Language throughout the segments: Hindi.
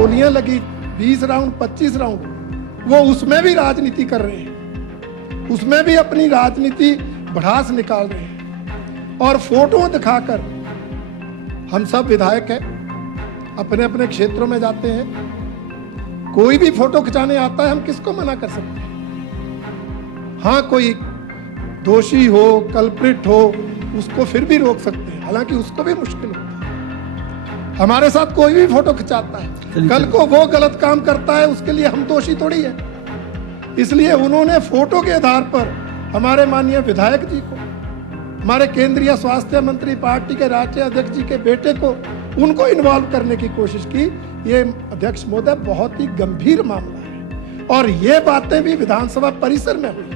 गोलियां लगी 20 राउंड 25 राउंड, वो उसमें भी राजनीति कर रहे हैं, उसमें भी अपनी राजनीति भड़ास निकाल रहे हैं। और फोटो दिखाकर, हम सब विधायक हैं, अपने अपने क्षेत्रों में जाते हैं, कोई भी फोटो खिंचाने आता है, हम किसको मना कर सकते हैं? हाँ, कोई दोषी हो, कल्प्रिट हो, उसको फिर भी रोक सकते हैं, हालांकि उसको भी मुश्किल होता है। हमारे साथ कोई भी फोटो खिंचाता है, कल को वो गलत काम करता है, उसके लिए हम दोषी थोड़ी है। इसलिए उन्होंने फोटो के आधार पर हमारे माननीय विधायक जी को, हमारे केंद्रीय स्वास्थ्य मंत्री, पार्टी के राष्ट्रीय अध्यक्ष जी के बेटे को, उनको इन्वॉल्व करने की कोशिश की। ये अध्यक्ष महोदय बहुत ही गंभीर मामला है, और ये बातें भी विधानसभा परिसर में हुई,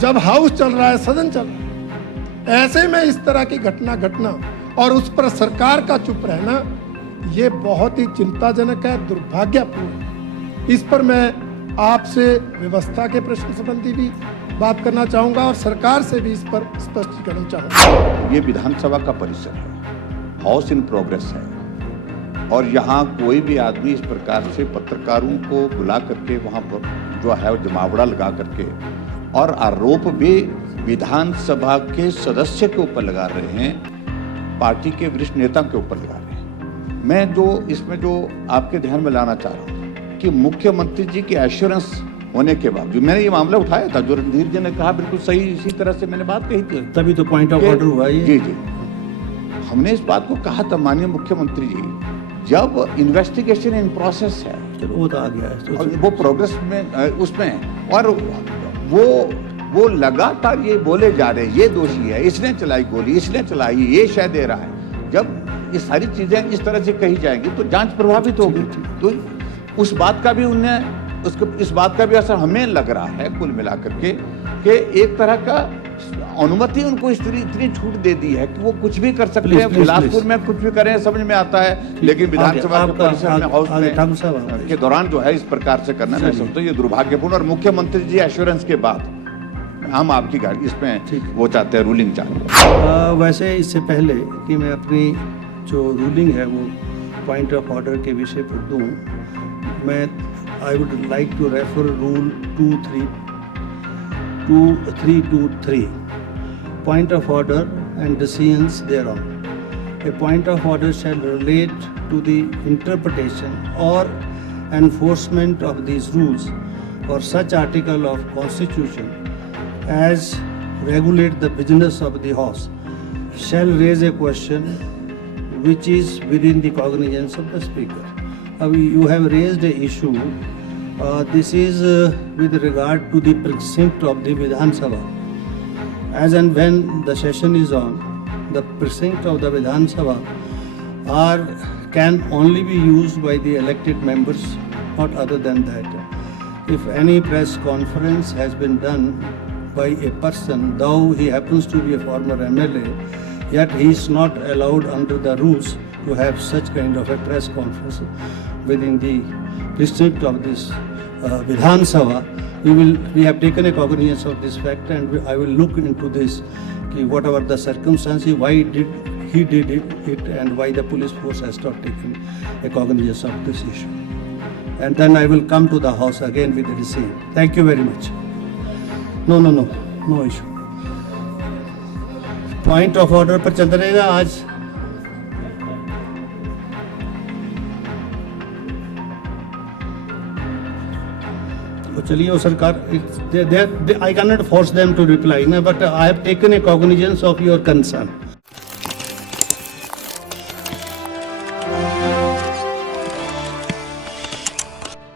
जब हाउस चल रहा है, सदन चल रहा है। ऐसे में इस तरह की घटना और उस पर सरकार का चुप रहना, ये बहुत ही चिंताजनक है, दुर्भाग्यपूर्ण है। इस पर मैं आपसे व्यवस्था के प्रश्न संबंधी भी बात करना चाहूंगा और सरकार से भी इस पर स्पष्टीकरण चाहूंगा। ये विधानसभा का परिसर है, हाउस इन प्रोग्रेस है, और यहाँ कोई भी आदमी इस प्रकार से पत्रकारों को बुला करके वहाँ पर जो है जमावड़ा लगा करके और आरोप भी विधानसभा के सदस्य के ऊपर लगा रहे हैं, पार्टी के वरिष्ठ नेता के ऊपर लगा रहे हैं। मैं जो इसमें जो आपके ध्यान में लाना चाह रहा हूँ कि मुख्यमंत्री जी की एश्योरेंस होने के बावजूद मैंने ये मामला उठाया था, जो रणधीर जी ने कहा बिल्कुल सही, इसी तरह से मैंने बात कही थी, तभी तो पॉइंट ऑफ ऑर्डर हुआ ये। जी, हमने इस बात को कहा था माननीय मुख्यमंत्री जी, जब इन्वेस्टिगेशन इन प्रोसेस है, चलो वो तो आ गया है, वो प्रोग्रेस में उसमें, और वो लगातार ये बोले जा रहे हैं, ये दोषी है, इसने चलाई गोली, इसने चलाई, ये शय दे रहा है। जब ये सारी चीजें इस तरह से कही जाएंगी तो जांच प्रभावित होगी। तो उस बात का भी इस बात का भी असर हमें लग रहा है कुल मिलाकर के कि एक तरह का अनुमति उनको इतनी छूट दे दी है कि वो कुछ भी कर सकते हैं। बिलासपुर में कुछ भी करें समझ में आता है, लेकिन विधानसभा के परिसर में हाउस में के दौरान जो है इस प्रकार से करना, मैं समझता हूँ ये दुर्भाग्यपूर्ण। और मुख्यमंत्री जी एश्योरेंस के बाद हम आपकी गाड़ी इसमें वो चाहते हैं, रूलिंग चाहते हैं। वैसे इससे पहले कि मैं अपनी जो रूलिंग है वो पॉइंट ऑफ ऑर्डर के विषय पर दूं, मैं I would like to refer rule 2323 point of order and decisions thereon. A point of order shall relate to the interpretation or enforcement of these rules or such article of Constitution as regulate the business of the House shall raise a question which is within the cognizance of the Speaker. You have raised an issue. This is with regard to the precinct of the Vidhan Sabha. As and when the session is on, the precinct of the Vidhan Sabha can only be used by the elected members, not other than that. If any press conference has been done by a person, though he happens to be a former MLA, yet he is not allowed under the rules to have such kind of a press conference within the precinct of this Vidhan Sabha. We have taken a cognizance of this fact, and I will look into this, whatever the circumstances, why he did it, and why the police force has not taken a cognizance of this issue. And then I will come to the House again with the decision. Thank you very much. No issue. Point of order पर चलता रहेगा आज। चलिए वो सरकार, I cannot force them to reply, but I have taken a cognizance of your concern.